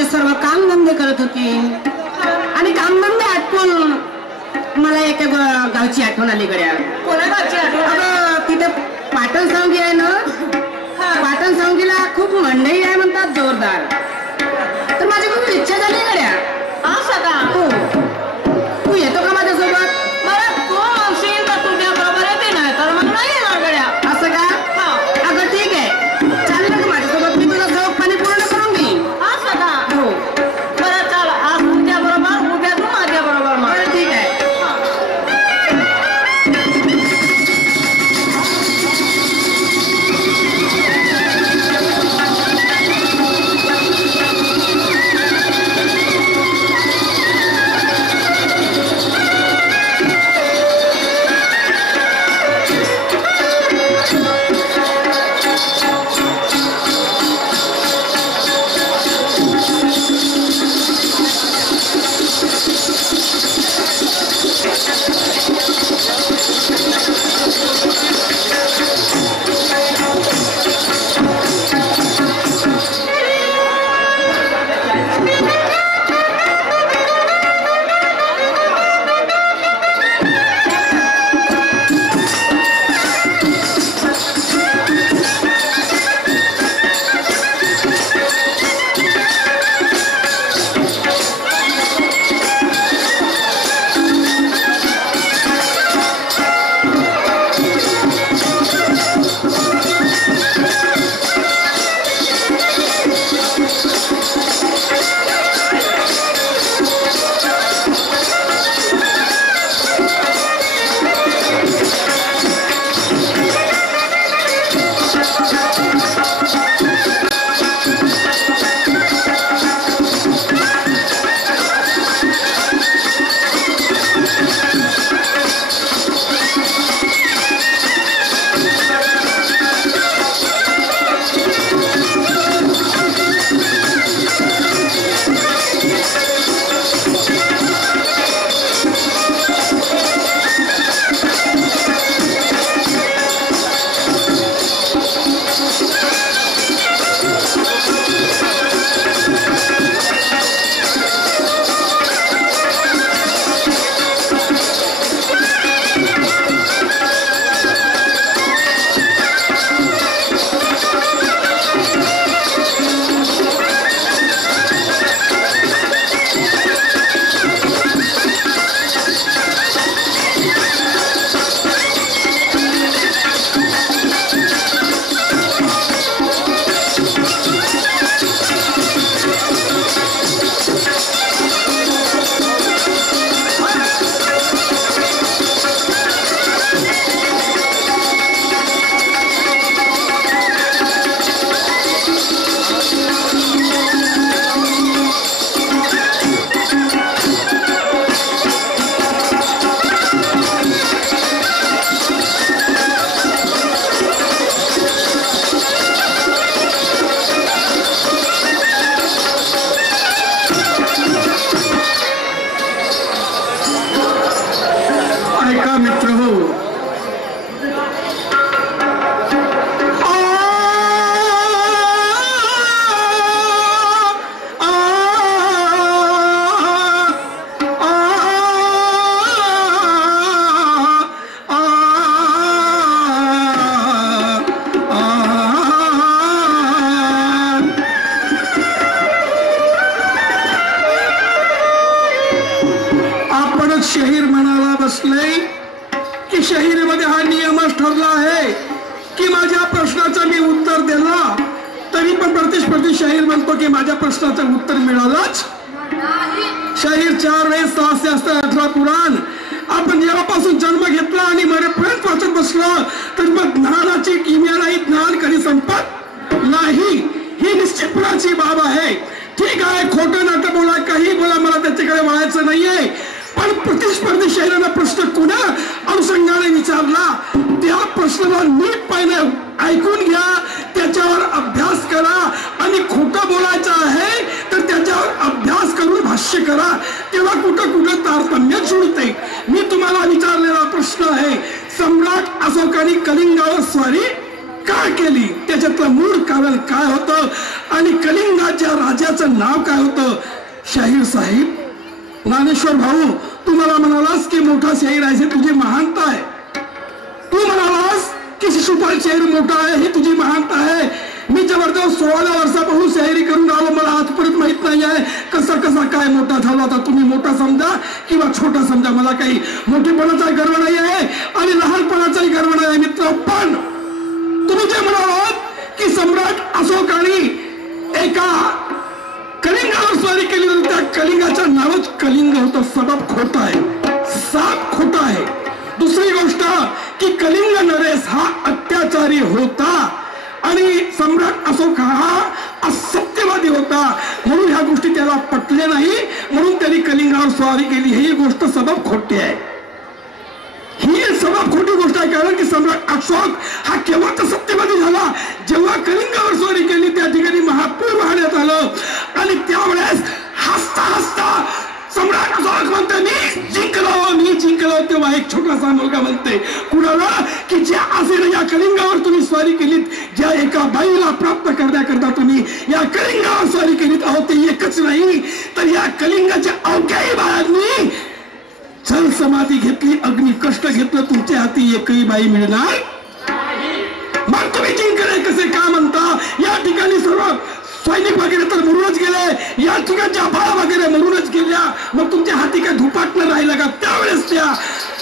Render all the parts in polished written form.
गावाचे सर्व कामधंदे करत होती आणि कामधंदे आटपून मला एका गावची आठवण आली गड्या. कोणा गावची आठवण? अगं तिथे पाटण सांगी आहे ना, पाटण सांगीला खूप मंडई आहे म्हणतात जोरदार. तर माझी खूप इच्छा झाली गड्या. हा सदा हो, तू येतो का माझ्यासोबत? मला तू म्हणशील तर तुझ्या बरोबर येते नाही तर मग नाही येणार गड्या. असं का? अगं ठीक आहे, चालेल ना माझ्यासोबत. मी तुझं शौक पाणी पूर्ण करून घेईन. हा सदा हो बरं चाल, आज तुझ्या बरोबर, उद्या तू माझ्या बरोबर. मग ठीक आहे. शहीर म्हणाला बसले की शहीरमध्ये हा नियमच ठरला आहे की माझ्या प्रश्नाचं मी उत्तर दिला तरी पण प्रतिस्पर्धी शहीर म्हणतो की माझ्या प्रश्नाचं उत्तर मिळालंच. शहीर 4 वेळेस 6 शास्त्र 18 पुराण आपण जेव्हापासून जन्म घेतला आणि मरेपर्यंत वाचत बसलो तर मग ज्ञानाची किमया नाही, ज्ञान कधी संपत नाही ही निश्चितपणाची बाब आहे. ठीक आहे, खोटं नाटक बोला, काही बोला, मला त्याच्याकडे वळायचं नाहीये. पण प्रतिस्पर्धी शहराला प्रश्न कुणा अनुषंगाने विचारला त्या प्रश्नाला नीट पाहिलं ऐकून घ्या, त्याच्यावर अभ्यास करा आणि खोटं बोलायचं आहे तर त्याच्यावर अभ्यास करून भाष्य करा, तेव्हा कुठं कुठं तारतम्य जुळते. मी तुम्हाला विचारलेला प्रश्न आहे, सम्राट अशोकाने कलिंगावर स्वारी का केली, त्याच्यातलं मूळ कारण काय होतं आणि कलिंगाच्या राजाचं नाव काय होतं? शाहीर साहेब. ज्ञानेश्वर भाऊ, तू मला म्हणालास की मोठा शाहीर आहे, तुझी महानता आहे. तू म्हणालास की शिशुपाल शाहीर मोठा आहे, ही तुझी महानता आहे. मी जवळजवळ 16 वर्षापासून शायरी करून आलो, मला आजपर्यंत माहित नाही आहे कसा कसा काय मोठा झालो. आता तुम्ही मोठा समजा किंवा छोटा समजा, मला काही मोठेपणाचा गर्व नाही आहे आणि लहानपणाचाही गर्व नाही आहे मित्र. पण तुम्ही जे म्हणालात की सम्राट अशोकाने एका कलिंगावर स्वारी केली होती, त्या कलिंगाचं नावच कलिंग होतं. सबब खोटा आहे, साप खोटा आहे. दुसरी गोष्ट की कलिंग नरेश हा अत्याचारी होता आणि सम्राट अशोक हा असत्यवादी होता, म्हणून ह्या गोष्टी त्याला पटल्या नाही, म्हणून त्यांनी कलिंगावर स्वारी केली. ही गोष्ट सबब खोटी आहे, ही सबब खोटी गोष्ट आहे. कारण की सम्राट अशोक हा केव्हाचा सत्यवादी झाला? जेव्हा कलिंगावर स्वारी केली त्या ठिकाणी महापूर वाहण्यात आलं आणि त्यावेळेस हसता हसता सम्राट अशोक म्हणते मी जिंकलो. तेव्हा एक छोटासा मुलगा म्हणते कुणाला की ज्या आसेने या कलिंगावर तुम्ही स्वारी केलीत, ज्या एका बाईला प्राप्त करण्याकरता तुम्ही या कलिंगावर स्वारी केलीत आहोत, ते एकच नाही तर या कलिंगाच्या अवघ्याही बाळांनी जल समाधी घेतली, अग्नी कष्ट घेतलं, तुमच्या हाती एकही बाई मिळणार. मग तुम्ही जिंकले कसे का म्हणता? या ठिकाणी सर्व सैनिक वगैरे तर मरूनच गेले, या ठिकाणच्या बाळा वगैरे मरूनच गेल्या, मग तुमच्या हाती काय धुपाटणं राहिलं का? त्यावेळेस त्या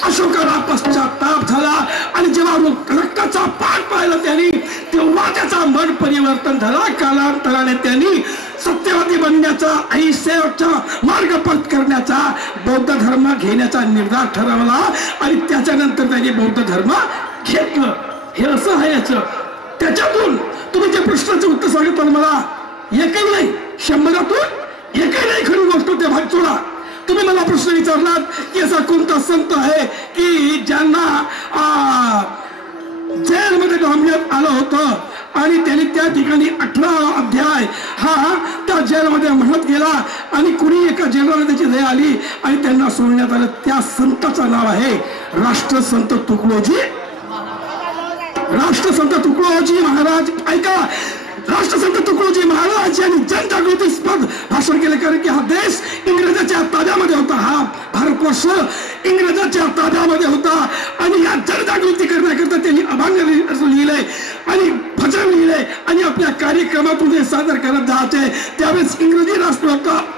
अशोकाला पश्चाताप झाला आणि जेव्हा रक्ताचा पाठ पाहिला त्यांनी, तेव्हा त्याचा मन परिवर्तन झाला. कालांतराने त्यांनी सत्यवादी बनण्याचा आणि शेवटचा मार्ग पथ करण्याचा, बौद्ध धर्म घेण्याचा निर्धार ठरवला आणि त्याच्यानंतर त्यांनी बौद्ध धर्म घेतलं. हे असं आहे याचं. त्याच्यातून तुम्ही जे प्रश्नाचं उत्तर सांगितलं मला, एकही नाही 100तून एकही नाही खरी गोष्ट त्या भागचोडा. तुम्ही मला प्रश्न विचारलात की असा कोणता संत आहे की ज्यांना जेलमध्ये डांबण्यात आलं होतं आणि त्यांनी त्या ठिकाणी 18 अध्याय हा त्या जेलमध्ये म्हणत गेला आणि कुणी एका जेलरला त्याची दया आली आणि त्यांना सोडण्यात आलं. त्या संताचं नाव आहे राष्ट्रसंत तुकडोजी. राष्ट्रसंत तुकडोजी महाराज. ऐका, राष्ट्रसंत तुकडोजी महाराज यांनी जनजागृतीस्पद भाषण केले. कारण की हा देश इंग्रजाच्या ताब्यामध्ये होता, हा भारतवर्ष इंग्रजाच्या ताब्यामध्ये होता आणि या जनजागृती करण्याकरता त्यांनी अभंग लिहिले आणि भजन लिहिले आणि आपल्या कार्यक्रमातून हे सादर करत जायचे. त्यावेळेस इंग्रजी राष्ट्र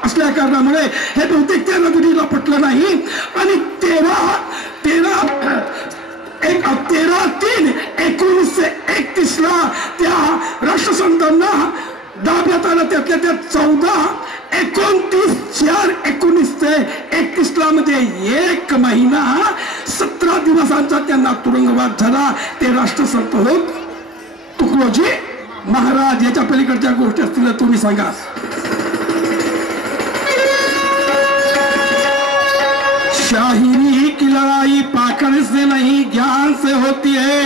असल्या कारणामुळे हे बहुतेक त्या नजरीला पटलं नाही आणि 13/3/1931 ला त्या राष्ट्रसंतांना दाब्यात आलं. त्यातल्या त्या 29/4/19 ते 31 ला मध्ये 1 महिना 17 दिवसांचा त्यांना तुरुंगवास झाला. ते राष्ट्रसंत होत तुकडोजी महाराज. याच्या पलीकडच्या गोष्टी असतील तुम्ही सांगा. शाहिरी की लड़ाई पाखड़ से नहीं ज्ञान से होती है.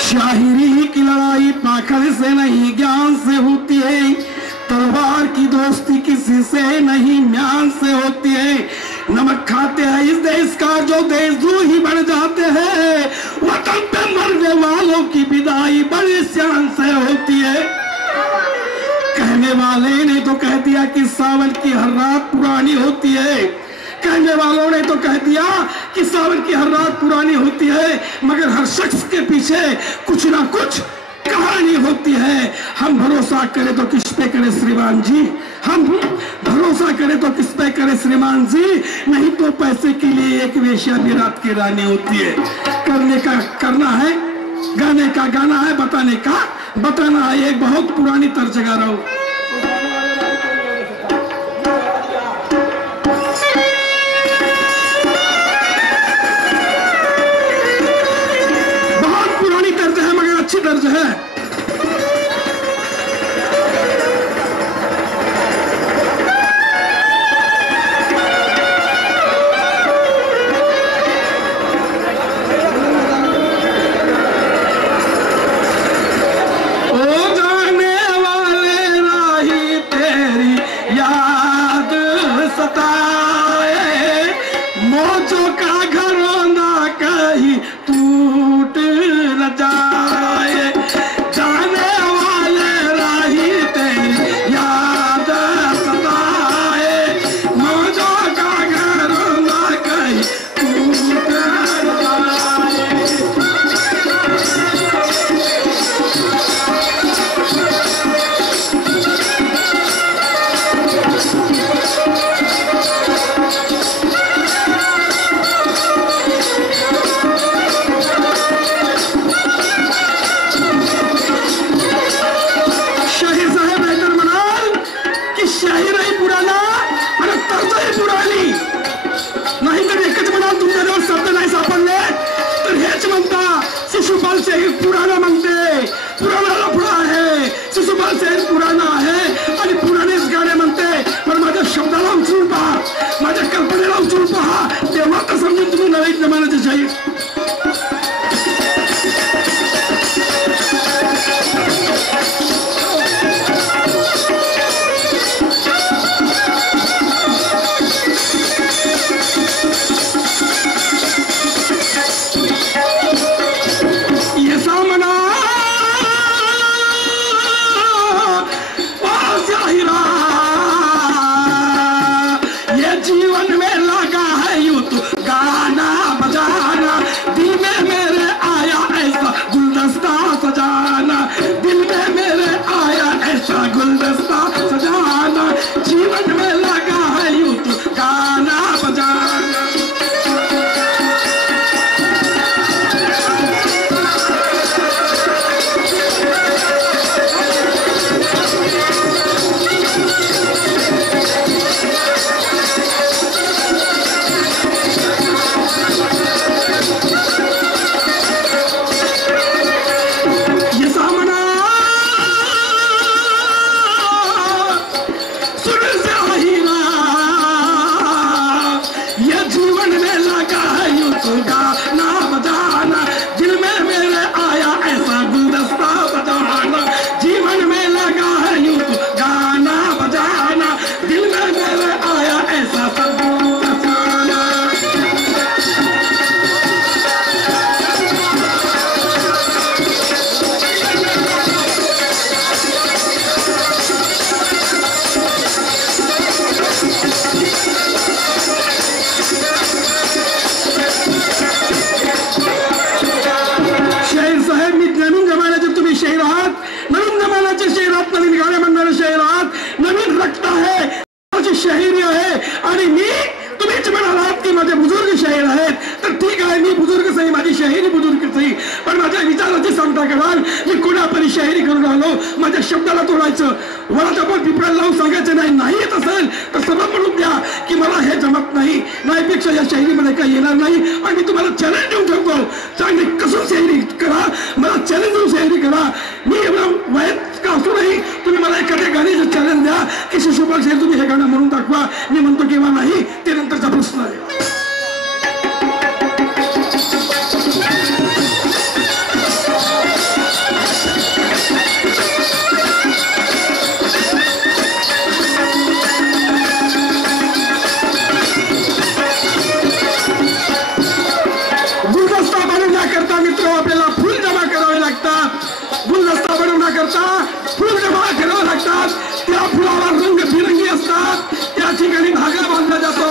शाहिरी की लड़ाई पाखड़ से नहीं ज्ञान से होती है. तलवार की दोस्ती किसी से नहीं म्यान से होती है. नमक खाते हैं इस देश का जो देशद्रोही ही बढ़ जाते हैं. वतन पे मरने वालों की विदाई बड़ी शान से होती है. कहने वाले ने तो कह दिया कि सावन की हर रात पुरानी होती है. कहने वालों ने तो कह दिया कि सावन की हर रात पुरानी होती है, मगर हर शख्स के पीछे कुछ ना कुछ कहानी होती है. हम भरोसा करें तो किस पे करें श्रीमान जी, हम भरोसा करें तो किस पे करें श्रीमान जी, नहीं तो पैसे के लिए एक वेश्या भी रात की रानी होती है. करने का करना है, गाने का गाना है, बताने का बताना है. एक बहुत पुरानी तर्ज गा रहा हूं. बहुत पुरानी तर्ज है मगर अच्छी तर्ज है. का घरों ना कहीं टूट न जाए. शिशुपाल शाहीर पुराणा म्हणते, पुराणा लफडा आहे. शिशुपाल शाहीर पुराणा आहे आणि पुराणेच गाणे म्हणते. पण माझ्या शब्दाला उचलून पहा, माझ्या कल्पनेला उचलून पहा, तेव्हा तर समजून तुम्ही नवीन जमान्याचे शाहीर. शाहिरी आहे आणि मी तुम्हीच म्हणालात की माझे बुजुर्ग शाहीर आहेत, तर ठीक आहे, मी बुजुर्ग सही, माझी शाहिरी बुजुर्ग सही, पण माझ्या विचाराची समता कराल. मी कोणापरी शाहिरी करून आलो, माझ्या शब्दाला तोडायचं, वळात आपण पिपळाला लावून सांगायचं नाही. नाही येत असेल तर सर्व म्हणून द्या की मला हे जमत नाही, नाहीपेक्षा या शाहिरीमध्ये काही येणार नाही. आणि मी तुम्हाला चॅलेंज देऊन ठेवतो, चांगली कसून शाहिरी करा, मला चॅलेंज देऊन शाहिरी करा. मी एवढं वयात का असू नाही, तुम्ही मला एखाद्या गाण्याचं चॅलेंज द्या की शिशुपाल शाहीर तुम्ही हे गाणं म्हणून दाखवा. मी म्हणतो किंवा नाही, ते नंतरचा प्रश्न आहे. गुलदस्ता बनवण्याकरता मित्र आपल्याला फुल जमा करावे लागतात. गुलदस्ता बनवण्याकरता फुल जमा करावे लागतात. त्या फुलावर रंगबिरंगी असतात, त्या ठिकाणी धागा बांधला जातो.